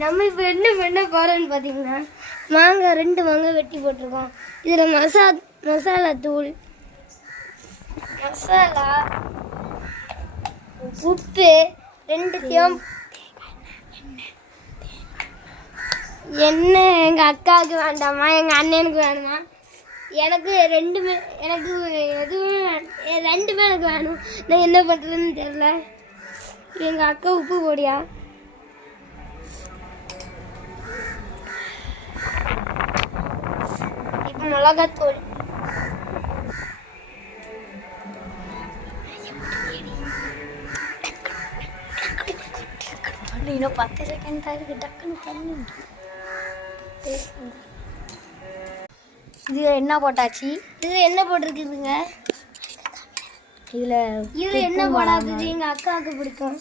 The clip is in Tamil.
நம்ம இப்போ என்ன பண்ண போகிறோன்னு பார்த்தீங்கன்னா மாங்காய் 2 மாங்காய் வெட்டி போட்டிருக்கோம். இதில் மசாலா தூள், மசாலா, உப்பு 2த்தையும் எண்ணெய் எங்கள் அக்காவுக்கு வேண்டாமா, எங்கள் அண்ணனுக்கு வேணுமா, எனக்கு ரெண்டுமே, எனக்கு எதுவுமே 2மே எனக்கு வேணும். நான் என்ன பண்ணுறதுன்னு தெரியல. எங்கள் அக்கா உப்பு போடியா, இப்போ மிளகாத்தூள், இன்னும் 10 செகண்ட் தான் இருக்கு, டக்குன்னு பண்ணு. இது என்ன போட்டாச்சு? இது என்ன போட்டிருக்குதுங்க? இதில் இது என்ன போடாதது எங்கள் அக்காவுக்கு பிடிக்கும்.